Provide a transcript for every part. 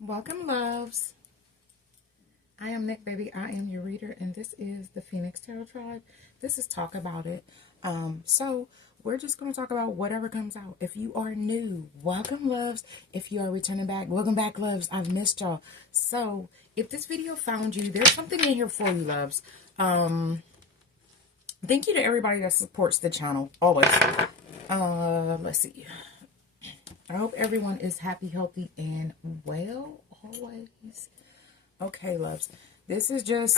Welcome, loves. I am Nick, baby. I am your reader, and this is the Phoenix Tarot Tribe. This is Talk About It. So we're just going to talk about whatever comes out. If you are new, welcome, loves. If you are returning back, welcome back, loves. I've missed y'all. So if this video found you, there's something in here for you, loves. Thank you to everybody that supports the channel, always. Let's see. I hope everyone is happy, healthy, and well, always. Okay, loves. This is just,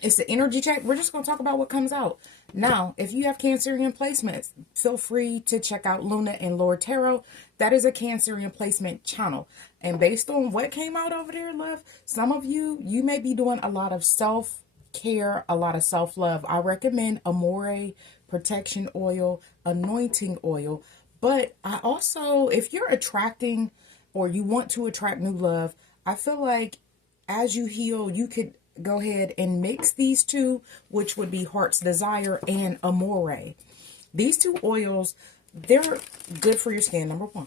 it's the energy check. We're just going to talk about what comes out. Now, if you have Cancerian placements, feel free to check out Luna and Lord Tarot. That is a Cancerian placement channel. And based on what came out over there, love, some of you, you may be doing a lot of self-care, a lot of self-love. I recommend Amore Protection Oil, Anointing Oil. But I also, if you're attracting or you want to attract new love, I feel like as you heal, you could go ahead and mix these two, which would be Heart's Desire and Amore. These two oils, they're good for your skin, number one.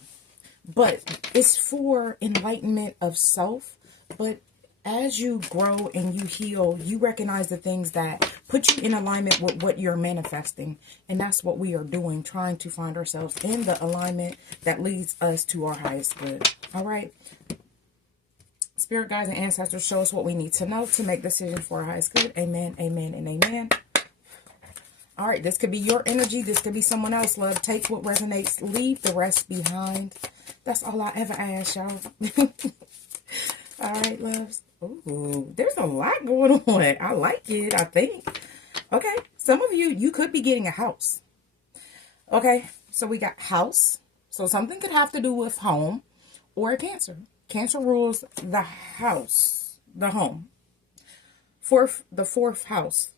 But it's for enlightenment of self. But as you grow and you heal, you recognize the things that put you in alignment with what you're manifesting. And that's what we are doing, trying to find ourselves in the alignment that leads us to our highest good. All right. Spirit guides and ancestors, show us what we need to know to make decisions for our highest good. Amen, amen, and amen. All right. This could be your energy. This could be someone else, love. Take what resonates. Leave the rest behind. That's all I ever ask, y'all. All right, loves. Ooh, there's a lot going on. I like it, I think. Okay, some of you, you could be getting a house. Okay, so we got house. So something could have to do with home or a Cancer. Cancer rules the house, the home. The fourth house.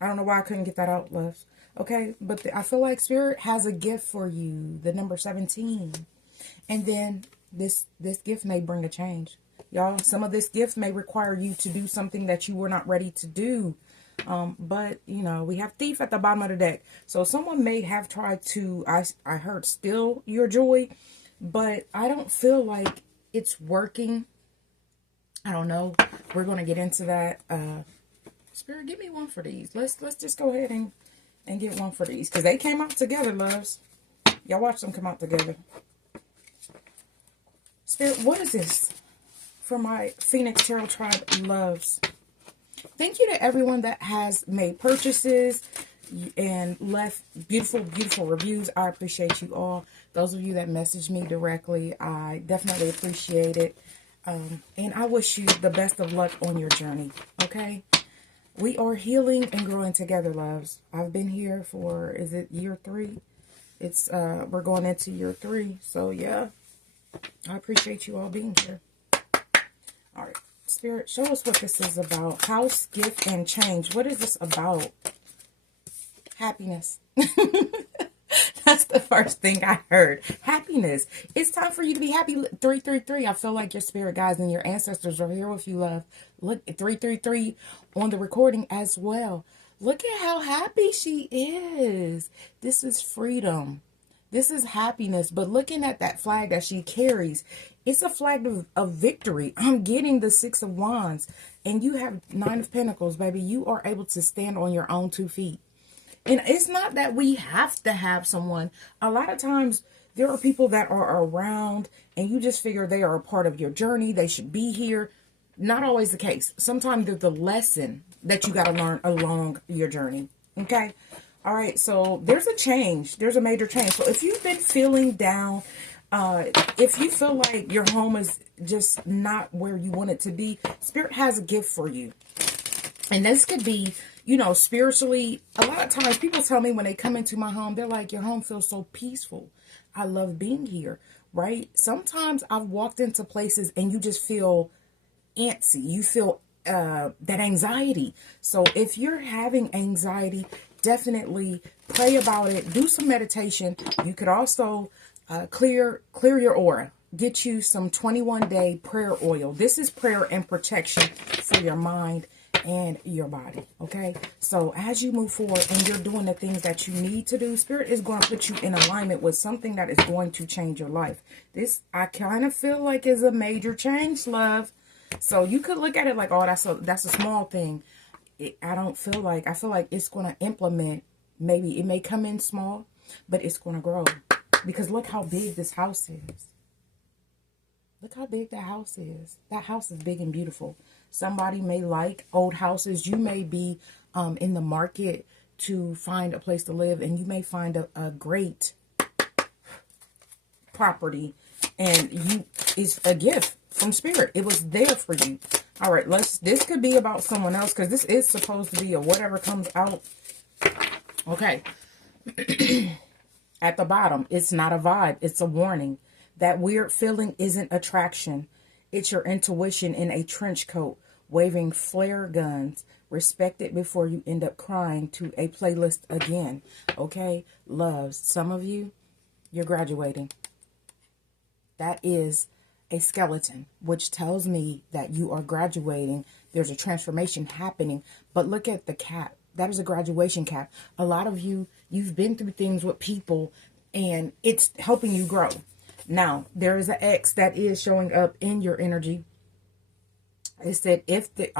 I don't know why I couldn't get that out, loves. Okay, but I feel like Spirit has a gift for you, the number 17. And then this gift may bring a change. Y'all, some of this gift may require you to do something that you were not ready to do. But, you know, we have Thief at the bottom of the deck. So someone may have tried to, I heard, steal your joy. But I don't feel like it's working. I don't know. We're going to get into that. Spirit, give me one for these. Let's just go ahead and get one for these. Because they came out together, loves. Y'all watch them come out together. Spirit, what is this? For my Phoenix Tarot Tribe loves. Thank you to everyone that has made purchases and left beautiful, beautiful reviews. I appreciate you all. Those of you that messaged me directly, I definitely appreciate it. And I wish you the best of luck on your journey. Okay? We are healing and growing together, loves. I've been here for, is it year 3? It's, we're going into year 3. So, yeah. I appreciate you all being here. All right, Spirit, show us what this is about. House, gift, and change. What is this about? Happiness. That's the first thing I heard. Happiness. It's time for you to be happy. 333. I feel like your spirit guides and your ancestors are here with you, love. Look, 333 on the recording as well. Look at how happy she is. This is freedom. This is happiness. But looking at that flag that she carries, it's a flag of victory. I'm getting the 6 of Wands. And you have 9 of Pentacles, baby. You are able to stand on your own 2 feet. And it's not that we have to have someone. A lot of times, there are people that are around, and you just figure they are a part of your journey. They should be here. Not always the case. Sometimes they're the lesson that you got to learn along your journey. Okay? All right, so there's a change. There's a major change. So if you've been feeling down, if you feel like your home is just not where you want it to be, Spirit has a gift for you. And this could be, you know, spiritually. A lot of times people tell me when they come into my home, they're like, your home feels so peaceful. I love being here, right? Sometimes I've walked into places and you just feel antsy. You feel that anxiety. So if you're having anxiety, definitely pray about it. Do some meditation. You could also clear your aura. Get you some 21-day prayer oil. This is prayer and protection for your mind and your body. Okay, so as you move forward and you're doing the things that you need to do, Spirit is going to put you in alignment with something that is going to change your life. This, I kind of feel like, is a major change, love. So you could look at it like, oh, that's a small thing. I feel like it's going to implement. Maybe it may come in small, but it's going to grow, because look how big this house is. Look how big that house is. That house is big and beautiful. Somebody may like old houses. You may be in the market to find a place to live, and you may find a great property, and it's a gift from Spirit. It was there for you. All right, this could be about someone else, because this is supposed to be a whatever comes out. Okay. At the bottom, it's not a vibe. It's a warning. That weird feeling isn't attraction. It's your intuition in a trench coat, waving flare guns. Respect it before you end up crying to a playlist again. Okay, loves. Some of you, you're graduating. That is a skeleton, which tells me that you are graduating. There's a transformation happening. But look at the cap. That is a graduation cap. A lot of you, you've been through things with people, and it's helping you grow. Now, there is an X that is showing up in your energy. It said if their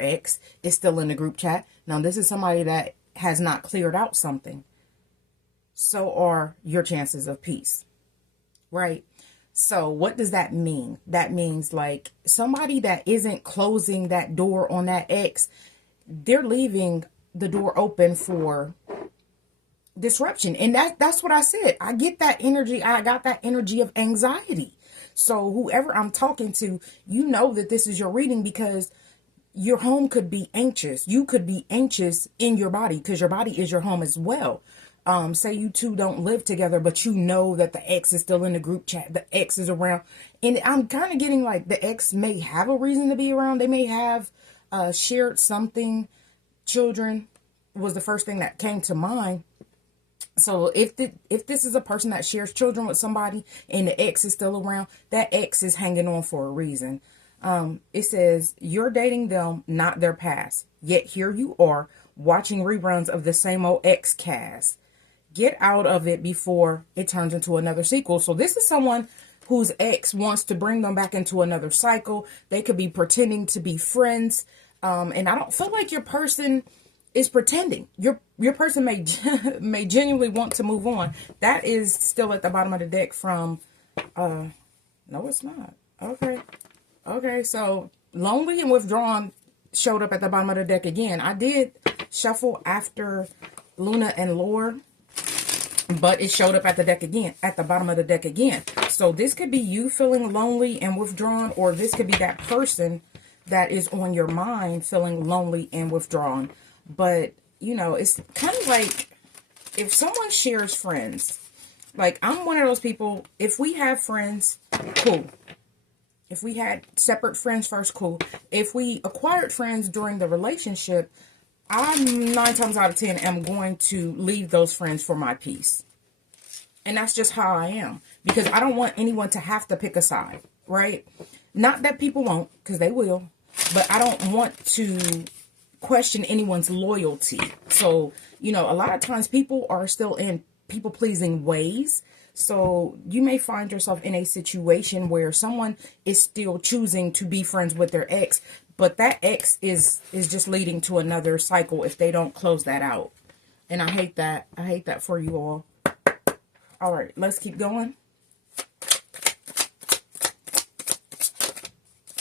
ex is still in the group chat. Now, this is somebody that has not cleared out something. So are your chances of peace, right? So what does that mean? That means like somebody that isn't closing that door on that ex, they're leaving the door open for disruption. And that's what I said. I get that energy. I got that energy of anxiety. So whoever I'm talking to, you know that this is your reading, because your home could be anxious. You could be anxious in your body, because your body is your home as well. Say you two don't live together, but you know that the ex is still in the group chat. The ex is around. And I'm kind of getting like the ex may have a reason to be around. They may have shared something. Children was the first thing that came to mind. So if this is a person that shares children with somebody and the ex is still around, that ex is hanging on for a reason. It says you're dating them, not their past. Yet here you are watching reruns of the same old ex cast. Get out of it before it turns into another sequel. So this is someone whose ex wants to bring them back into another cycle. They could be pretending to be friends. And I don't feel like your person is pretending. Your person may genuinely want to move on. That is still at the bottom of the deck from no, it's not. Okay, so lonely and withdrawn showed up at the bottom of the deck again. I did shuffle after Luna and Lore, but it showed up at the bottom of the deck again. So this could be you feeling lonely and withdrawn, or this could be that person that is on your mind feeling lonely and withdrawn. But, you know, it's kind of like if someone shares friends, like I'm one of those people, if we have friends, cool. If we had separate friends first, cool. If we acquired friends during the relationship, I 9 times out of 10 am going to leave those friends for my peace. And that's just how I am. Because I don't want anyone to have to pick a side, right? Not that people won't, because they will. But I don't want to question anyone's loyalty. So, you know, a lot of times people are still in people-pleasing ways. So you may find yourself in a situation where someone is still choosing to be friends with their ex, but that ex is just leading to another cycle if they don't close that out. And I hate that. I hate that for you all. All right, let's keep going.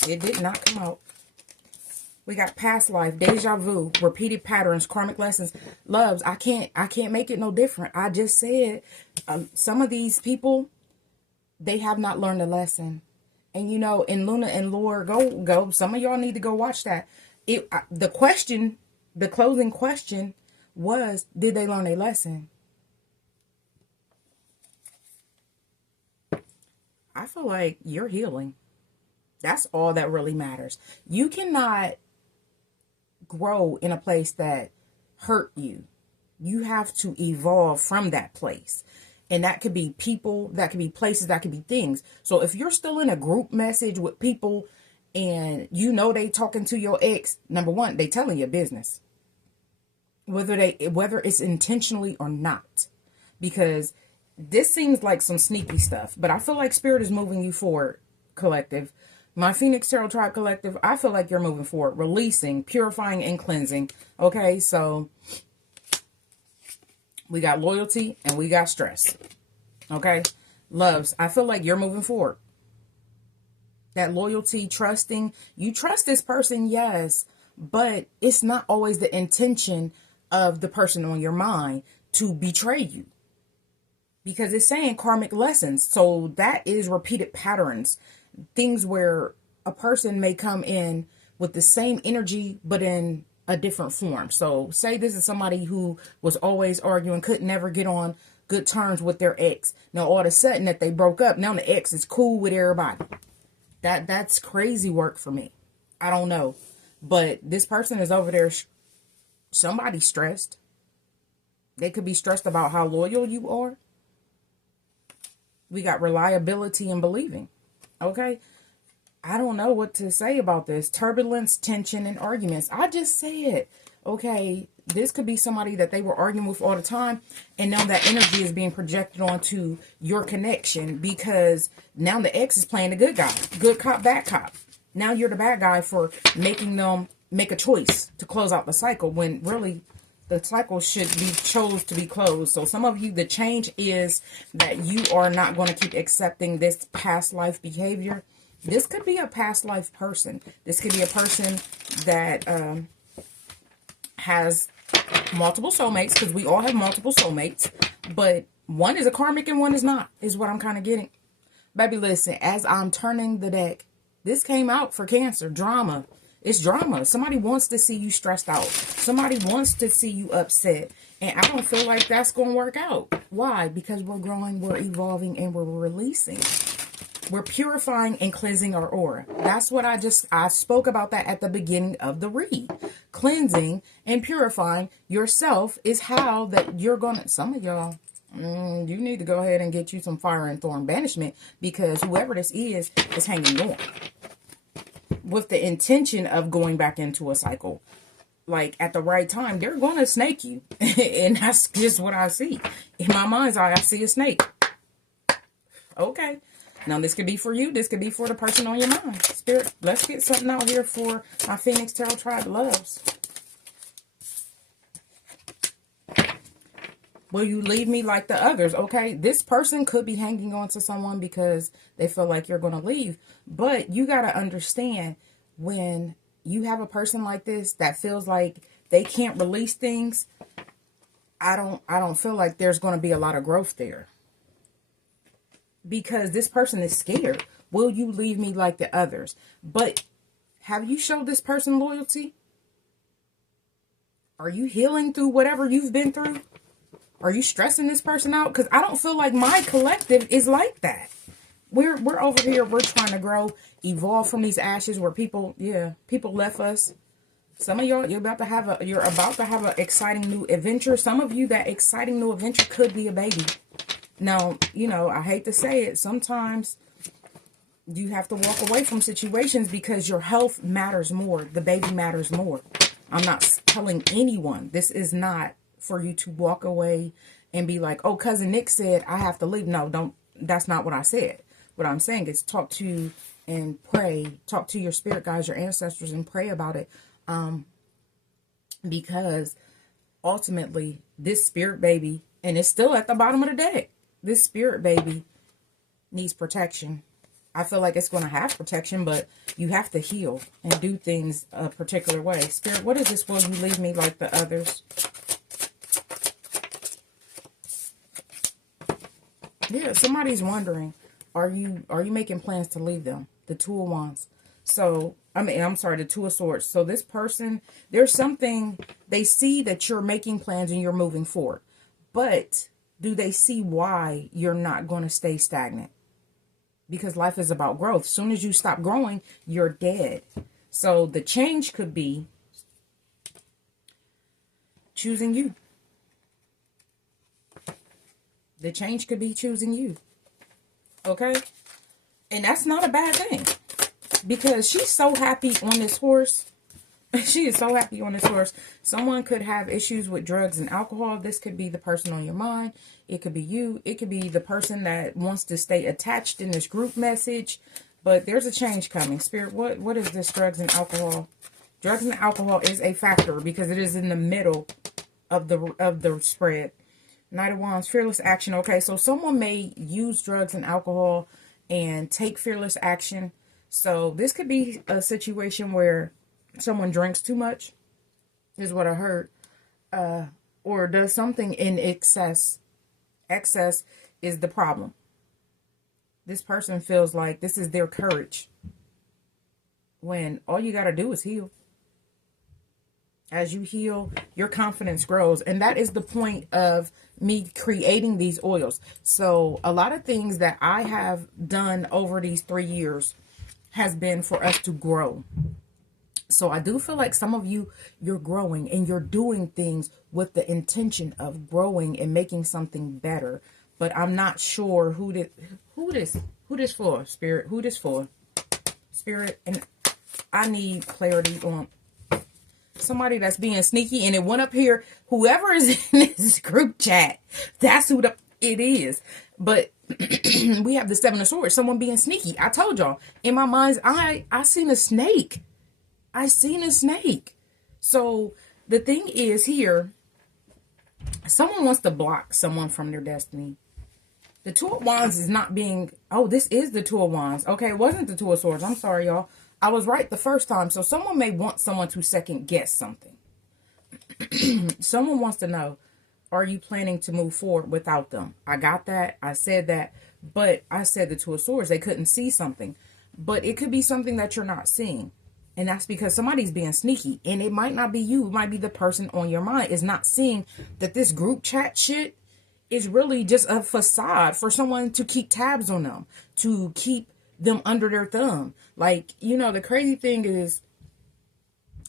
It did not come out. We got past life, deja vu, repeated patterns, karmic lessons. Loves, I can't make it no different. I just said some of these people, they have not learned a lesson. And you know, in Luna and Lore, go. Some of y'all need to go watch that. The closing question was, did they learn a lesson? I feel like you're healing. That's all that really matters. You cannot grow in a place that hurt you. You have to evolve from that place. And that could be people, that could be places, that could be things. So if you're still in a group message with people and you know they talking to your ex, number one, they telling your business. Whether it's intentionally or not. Because this seems like some sneaky stuff. But I feel like Spirit is moving you forward, collective. My Phoenix Tarot Tribe collective, I feel like you're moving forward. Releasing, purifying, and cleansing. Okay, so we got loyalty and we got stress. Okay, loves, I feel like you're moving forward. That loyalty, trusting. You trust this person, yes. But it's not always the intention of the person on your mind to betray you, because it's saying karmic lessons. So that is repeated patterns, things where a person may come in with the same energy but in a different form. So say this is somebody who was always arguing, could never get on good terms with their ex. Now all of a sudden that they broke up, now the ex is cool with everybody. That's crazy work for me. I don't know, but this person is over there. Somebody's stressed. They could be stressed about how loyal you are. We got reliability and believing. Okay. I don't know what to say about this. Turbulence, tension, and arguments. I just said, okay, this could be somebody that they were arguing with all the time. And now that energy is being projected onto your connection, because now the ex is playing the good guy. Good cop, bad cop. Now you're the bad guy for making them make a choice to close out the cycle, when really the cycle should be chose to be closed. So some of you, the change is that you are not going to keep accepting this past life behavior. This could be a past life person. This could be a person that has multiple soulmates, because we all have multiple soulmates, but one is a karmic and one is not, is what I'm kind of getting. Baby, listen, as I'm turning the deck, this came out for Cancer. Drama. It's drama. Somebody wants to see you stressed out. Somebody wants to see you upset. And I don't feel like that's going to work out. Why? Because we're growing, we're evolving, and we're releasing. We're purifying and cleansing our aura. That's what I spoke about that at the beginning of the read. Cleansing and purifying yourself is how that you're going to, some of y'all, you need to go ahead and get you some fire and thorn banishment, because whoever this is hanging on with the intention of going back into a cycle. Like at the right time, they're going to snake you. And that's just what I see. In my mind's eye, I see a snake. Okay. Now this could be for you. This could be for the person on your mind. Spirit, let's get something out here for my Phoenix Tarot Tribe loves. Will you leave me like the others? Okay, this person could be hanging on to someone because they feel like you're going to leave. But you got to understand, when you have a person like this that feels like they can't release things, I don't feel like there's going to be a lot of growth there. Because this person is scared. Will you leave me like the others? But have you showed this person loyalty? Are you healing through whatever you've been through? Are you stressing this person out? Because I don't feel like my collective is like that. We're over here. We're trying to grow, evolve from these ashes where people left us. Some of y'all, you're about to have an exciting new adventure. Some of you, that exciting new adventure could be a baby. Now, you know, I hate to say it. Sometimes you have to walk away from situations because your health matters more. The baby matters more. I'm not telling anyone. This is not for you to walk away and be like, oh, cousin Nick said I have to leave. No, don't. That's not what I said. What I'm saying is talk to and pray. Talk to your spirit guides, your ancestors, and pray about it. Because ultimately, this spirit baby, and it's still at the bottom of the deck, this spirit baby needs protection. I feel like it's going to have protection, but you have to heal and do things a particular way. Spirit, what is this? Will you leave me like the others? Yeah, somebody's wondering, are you making plans to leave them? The Two of Wands. So, the Two of Swords. So this person, there's something, they see that you're making plans and you're moving forward. But do they see why you're not going to stay stagnant? Because life is about growth. As soon as you stop growing, you're dead. So the change could be choosing you. The change could be choosing you. Okay? And that's not a bad thing. because she's so happy on this horse. She is so happy on this horse. Someone could have issues with drugs and alcohol. This could be the person on your mind. It could be you. It could be the person that wants to stay attached in this group message. But there's a change coming. Spirit, what is this drugs and alcohol? Drugs and alcohol is a factor because it is in the middle of the spread. Knight of Wands, fearless action. Okay, so someone may use drugs and alcohol and take fearless action. So this could be a situation where someone drinks too much, is what I heard, or does something in excess. Excess is the problem. This person feels like this is their courage, when all you got to do is heal. As you heal, your confidence grows. And that is the point of me creating these oils. So a lot of things that I have done over these 3 years has been for us to grow. So I do feel like some of you, you're growing and you're doing things with the intention of growing and making something better. But I'm not sure who this for, Spirit, who this for, Spirit. And I need clarity on somebody that's being sneaky. And it went up here, whoever is in this group chat, that's who it is. But we have the Seven of Swords, someone being sneaky. I told y'all, in my mind's eye, I seen a snake. I seen a snake. So the thing is here, someone wants to block someone from their destiny. The Two of Wands is not being, oh, this is the Two of Wands. Okay, it wasn't the Two of Swords. I'm sorry, y'all. I was right the first time. So someone may want someone to second guess something. Someone wants to know, are you planning to move forward without them? I got that. I said that. But I said the Two of Swords. They couldn't see something. But it could be something that you're not seeing. And that's because somebody's being sneaky. And it might not be you. It might be the person on your mind is not seeing that this group chat shit is really just a facade for someone to keep tabs on them. To keep them under their thumb. Like, you know, the crazy thing is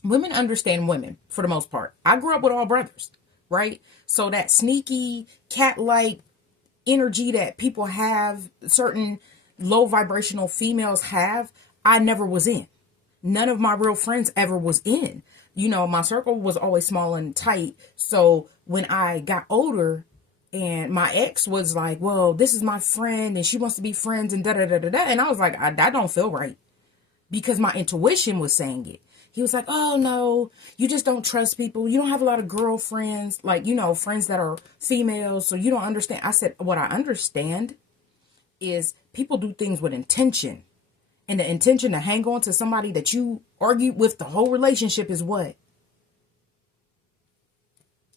women understand women for the most part. I grew up with all brothers, right? So that sneaky cat-like energy that people have, certain low vibrational females have, I never was in. None of my real friends ever was in. You know, my circle was always small and tight. So when I got older and my ex was like, well, this is my friend and she wants to be friends and da-da-da-da-da. And I was like, that don't feel right. Because my intuition was saying it. He was like, oh, no, you just don't trust people. You don't have a lot of girlfriends, like, you know, friends that are females. So you don't understand. I said, what I understand is people do things with intention. And the intention to hang on to somebody that you argued with the whole relationship is what?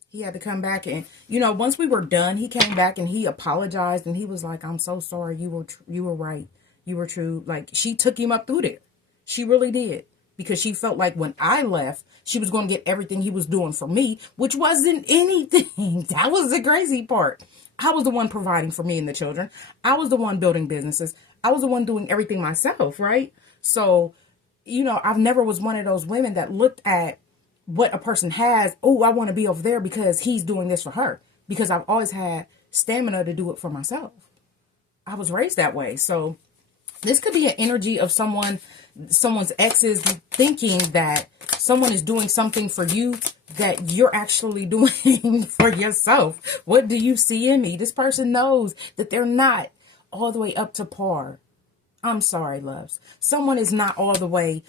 He had to come back and, you know, once we were done, he came back and he apologized. And he was like, I'm so sorry. You were right. You were true. Like, she took him up through there. She really did. Because she felt like when I left, she was going to get everything he was doing for me, which wasn't anything. That was the crazy part. I was the one providing for me and the children. I was the one building businesses. I was the one doing everything myself, right? So, you know, I've never was one of those women that looked at what a person has. Oh, I want to be over there because he's doing this for her. Because I've always had stamina to do it for myself. I was raised that way. So this could be an energy of someone's exes thinking that someone is doing something for you that you're actually doing for yourself. What do you see in me? This person knows that they're not all the way up to par. I'm sorry, loves. Someone is not all the way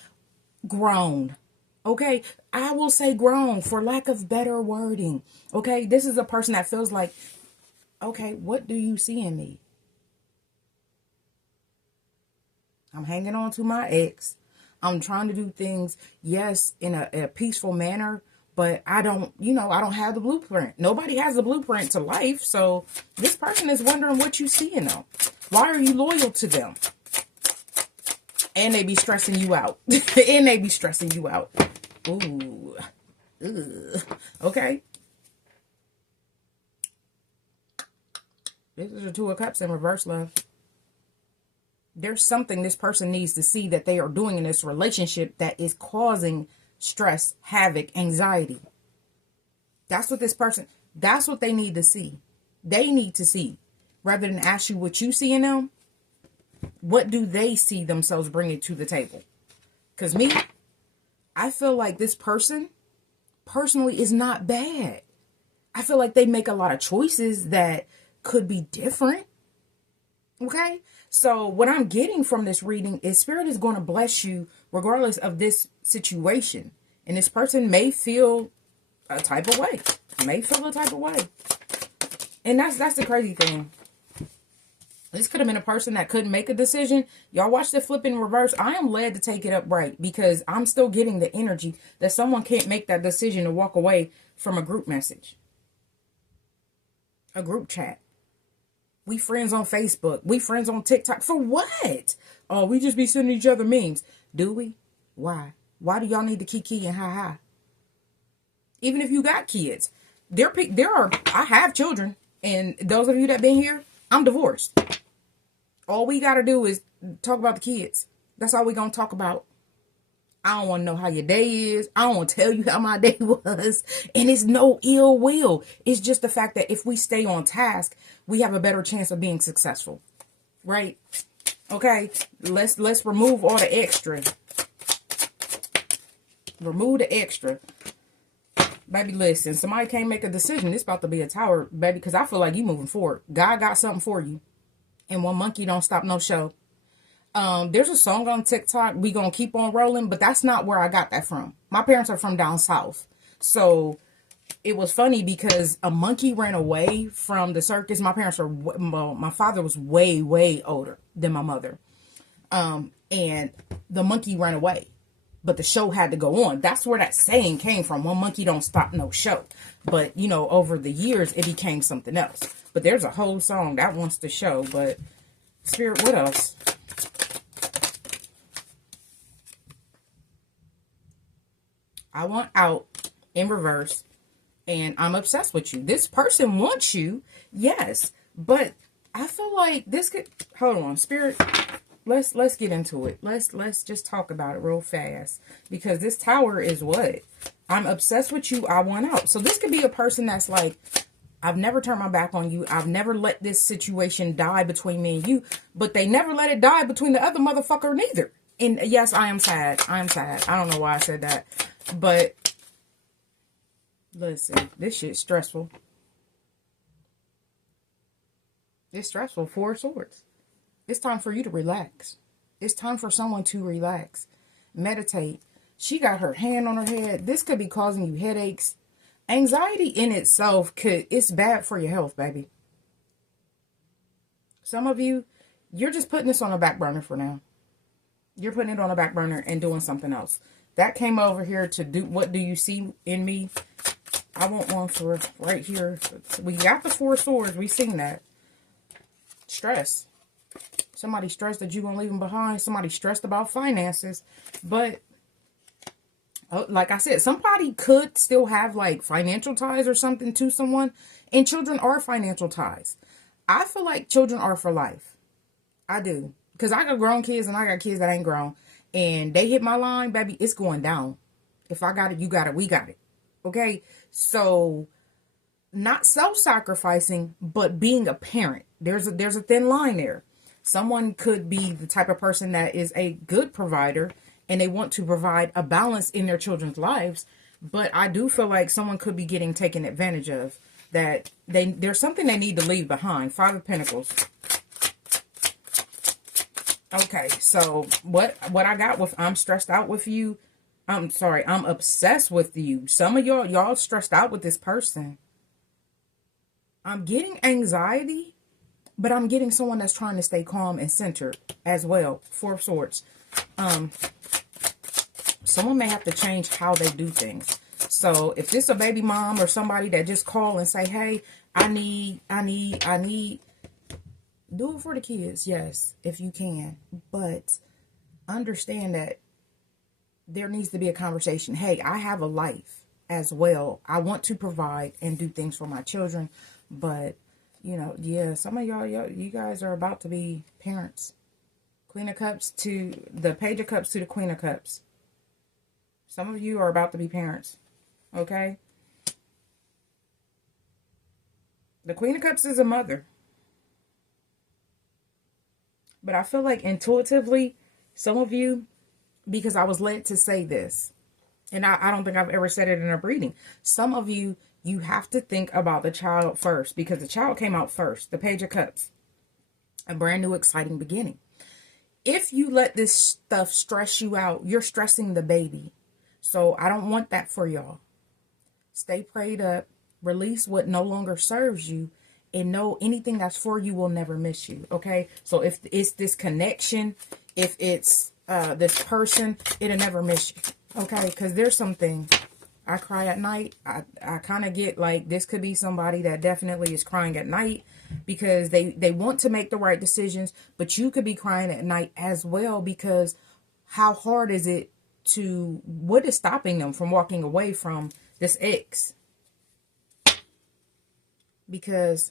grown. Okay? I will say grown for lack of better wording. Okay? This is a person that feels like, okay, what do you see in me? I'm hanging on to my ex. I'm trying to do things, yes, in a peaceful manner, but I don't have the blueprint. Nobody has the blueprint to life. So this person is wondering what you see in them. Why are you loyal to them? And they be stressing you out. And they be stressing you out. Ooh. Ugh. Okay. This is the Two of Cups in reverse, love. There's something this person needs to see that they are doing in this relationship that is causing stress, havoc, anxiety. That's what that's what they need to see. They need to see. Rather than ask you what you see in them, what do they see themselves bringing to the table? Because me, I feel like this person personally is not bad. I feel like they make a lot of choices that could be different. Okay? So what I'm getting from this reading is Spirit is going to bless you regardless of this situation. And this person may feel a type of way. May feel a type of way. And that's the crazy thing. This could have been a person that couldn't make a decision. Y'all watch the flip in reverse. I am led to take it upright because I'm still getting the energy that someone can't make that decision to walk away from a group message. A group chat. We friends on Facebook. We friends on TikTok. For what? Oh, we just be sending each other memes. Do we? Why? Why do y'all need to kiki and ha-ha? Even if you got kids. I have children. And those of you that been here, I'm divorced. All we got to do is talk about the kids. That's all we going to talk about. I don't want to know how your day is. I don't want to tell you how my day was. And it's no ill will. It's just the fact that if we stay on task, we have a better chance of being successful. Right? Okay? Let's remove all the extra. Remove the extra. Baby, listen. Somebody can't make a decision. It's about to be a tower, baby, because I feel like you moving forward. God got something for you. And one monkey don't stop no show. There's a song on TikTok, We Gonna Keep On Rolling, but that's not where I got that from. My parents are from down south. So it was funny because a monkey ran away from the circus. My parents are, well, my father was way, way older than my mother. And the monkey ran away, but the show had to go on. That's where that saying came from. One monkey don't stop no show. But, you know, over the years, it became something else. But there's a whole song that wants to show. But, Spirit, what else? I want out in reverse. And I'm obsessed with you. This person wants you. Yes. But I feel like this could... Hold on, Spirit. Let's get into it. Let's just talk about it real fast. Because this tower is what? I'm obsessed with you. I want out. So this could be a person that's like... I've never turned my back on you. I've never let this situation die between me and you. But they never let it die between the other motherfucker neither. And yes, I am sad. I am sad. I don't know why I said that. But listen, this shit's stressful. It's stressful. Four of Swords. It's time for you to relax. It's time for someone to relax. Meditate. She got her hand on her head. This could be causing you headaches. Anxiety in itself it's bad for your health, baby. Some of you, you're just putting this on a back burner for now. You're putting it on a back burner and doing something else. That came over here to do, what do you see in me? I want one for right here. We got the Four of Swords. We seen that. Stress. Somebody stressed that you're going to leave them behind. Somebody stressed about finances. But like I said, somebody could still have like financial ties or something to someone. And children are financial ties. I feel like children are for life. I do. Because I got grown kids and I got kids that ain't grown. And they hit my line, baby, it's going down. If I got it, you got it, we got it. Okay? So, not self-sacrificing, but being a parent. There's a thin line there. Someone could be the type of person that is a good provider and they want to provide a balance in their children's lives. But I do feel like someone could be getting taken advantage of. That there's something they need to leave behind. Five of Pentacles. Okay, so what I got with I'm stressed out with you. I'm sorry, I'm obsessed with you. Some of y'all stressed out with this person. I'm getting anxiety, but I'm getting someone that's trying to stay calm and centered as well. Four of Swords. Someone may have to change how they do things. So if this a baby mom or somebody that just call and say, hey, I need, do it for the kids. Yes, if you can. But understand that there needs to be a conversation. Hey, I have a life as well. I want to provide and do things for my children. But, you know, yeah, some of you guys are about to be parents. Queen of Cups to the Page of Cups to the Queen of Cups. Some of you are about to be parents. Okay? The Queen of Cups is a mother. But I feel like intuitively, some of you because I was led to say this. And I don't think I've ever said it in a reading. Some of you, you have to think about the child first, because the child came out first. The Page of Cups. A brand new, exciting beginning. If you let this stuff stress you out, you're stressing the baby. So I don't want that for y'all. Stay prayed up. Release what no longer serves you. And know anything that's for you will never miss you. Okay? So if it's this connection, if it's this person, it'll never miss you. Okay? Because there's something. I cry at night. I kind of get like this could be somebody that definitely is crying at night because they want to make the right decisions, but you could be crying at night as well, because how hard is it to, what is stopping them from walking away from this ex? Because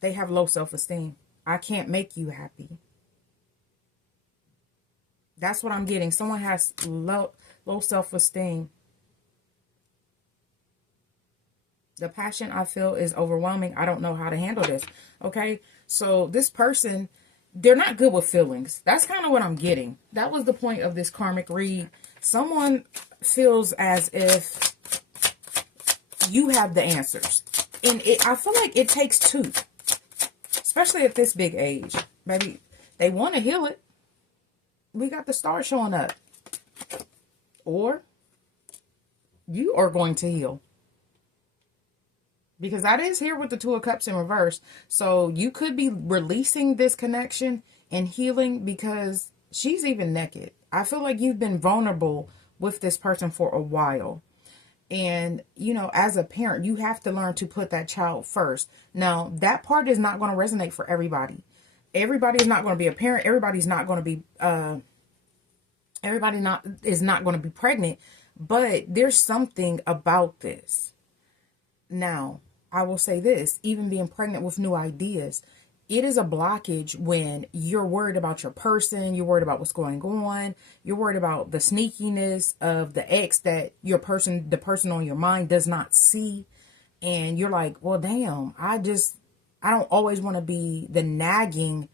they have low self-esteem. I can't make you happy. That's what I'm getting. Someone has low self-esteem. The passion I feel is overwhelming. I don't know how to handle this. Okay. So this person, they're not good with feelings. That's kind of what I'm getting. That was the point of this karmic read. Someone feels as if you have the answers. And I feel like it takes two. Especially at this big age. Maybe they want to heal it. We got the stars showing up. Or you are going to heal. Because that is here with the Two of Cups in reverse. So you could be releasing this connection and healing, because she's even naked. I feel like you've been vulnerable with this person for a while. And, you know, as a parent, you have to learn to put that child first. Now, that part is not going to resonate for everybody. Everybody is not going to be a parent. Everybody's not going to be, is not going to be pregnant. But there's something about this. Now, I will say this, even being pregnant with new ideas, it is a blockage when you're worried about your person, you're worried about what's going on, you're worried about the sneakiness of the ex that the person on your mind does not see. And you're like, well, damn, I don't always want to be the nagging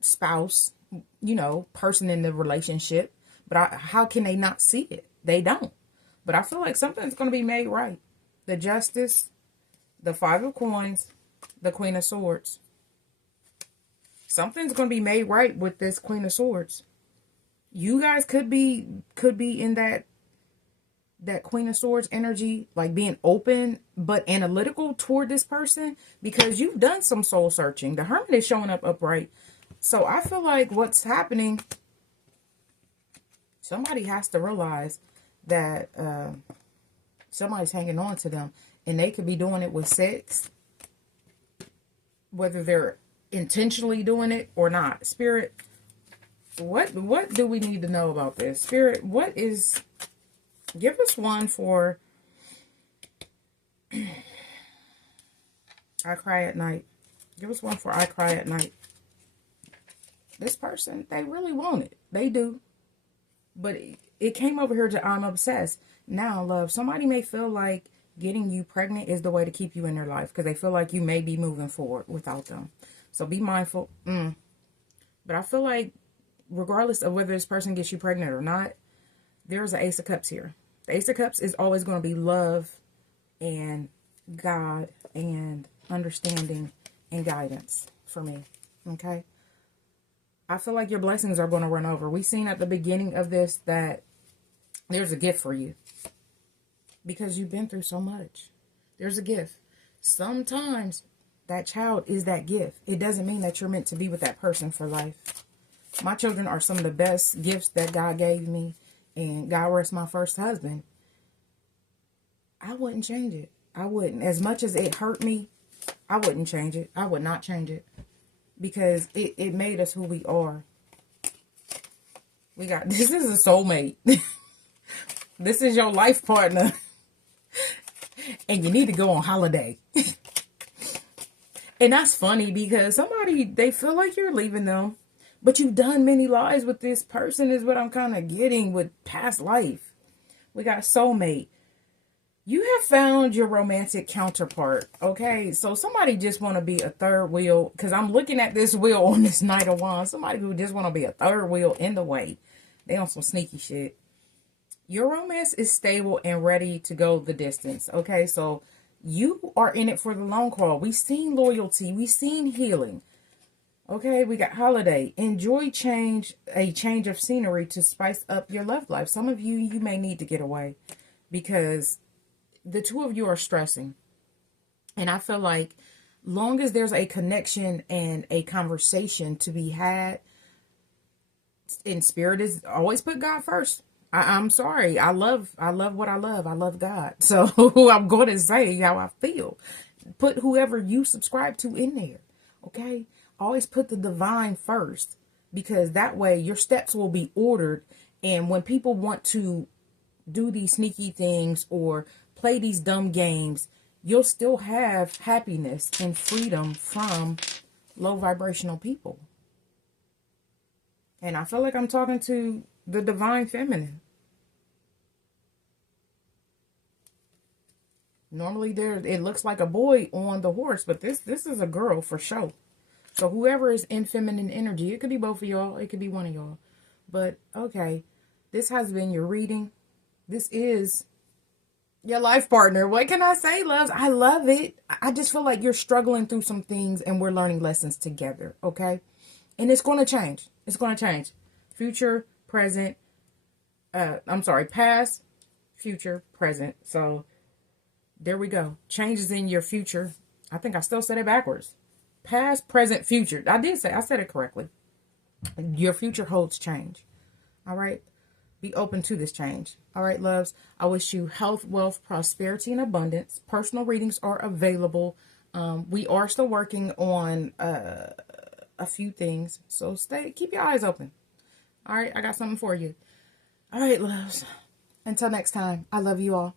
spouse, you know, person in the relationship. But how can they not see it? They don't. But I feel like something's going to be made right. The Justice, the Five of Coins, the Queen of Swords. Something's going to be made right with this Queen of Swords. You guys could be in that Queen of Swords energy, like being open but analytical toward this person, because you've done some soul searching. The Hermit is showing up upright. So I feel like what's happening, somebody has to realize that somebody's hanging on to them, and they could be doing it with sex, whether they're intentionally doing it or not. Spirit, what do we need to know about this? Spirit, give us one for I cry at night. Give us one for I cry at night. This person, they really want it. They do. But it came over here to I'm obsessed. Now, love, somebody may feel like getting you pregnant is the way to keep you in their life, because they feel like you may be moving forward without them. So be mindful. But I feel like regardless of whether this person gets you pregnant or not, there's an Ace of Cups here. The Ace of Cups is always going to be love and God and understanding and guidance for me. Okay? I feel like your blessings are going to run over. We seen at the beginning of this that there's a gift for you. Because you've been through so much. There's a gift. Sometimes that child is that gift. It doesn't mean that you're meant to be with that person for life. My children are some of the best gifts that God gave me. And God rest my first husband. I wouldn't change it. I wouldn't. As much as it hurt me, I wouldn't change it. I would not change it. Because it made us who we are. This is a soulmate. This is your life partner. And you need to go on holiday. And that's funny because they feel like you're leaving them. But you've done many lives with this person is what I'm kind of getting with past life. We got soulmate. You have found your romantic counterpart. Okay, so somebody just want to be a third wheel. Because I'm looking at this wheel on this Knight of Wands. Somebody who just want to be a third wheel in the way. They on some sneaky shit. Your romance is stable and ready to go the distance. Okay, so you are in it for the long haul. We've seen loyalty. We've seen healing. Okay, we got holiday. Enjoy a change of scenery to spice up your love life. Some of you, you may need to get away because the two of you are stressing. And I feel like long as there's a connection and a conversation to be had, in spirit is always put God first. I'm sorry. I love what I love. I love God. So I'm going to say how I feel. Put whoever you subscribe to in there. Okay. Always put the divine first, because that way your steps will be ordered. And when people want to do these sneaky things or play these dumb games, you'll still have happiness and freedom from low vibrational people. And I feel like I'm talking to the divine feminine. Normally it looks like a boy on the horse, but this is a girl for sure. So whoever is in feminine energy, it could be both of y'all, it could be one of y'all. But okay, this has been your reading. This is your life partner. What can I say, loves? I love it. I just feel like you're struggling through some things and we're learning lessons together, okay? And it's going to change. It's going to change. Future, present, past, future, present. So there we go. Changes in your future. I think I still said it backwards. Past, present, future. I said it correctly. Your future holds change. All right. Be open to this change. All right, loves. I wish you health, wealth, prosperity, and abundance. Personal readings are available. We are still working on a few things. So keep your eyes open. All right. I got something for you. All right, loves. Until next time, I love you all.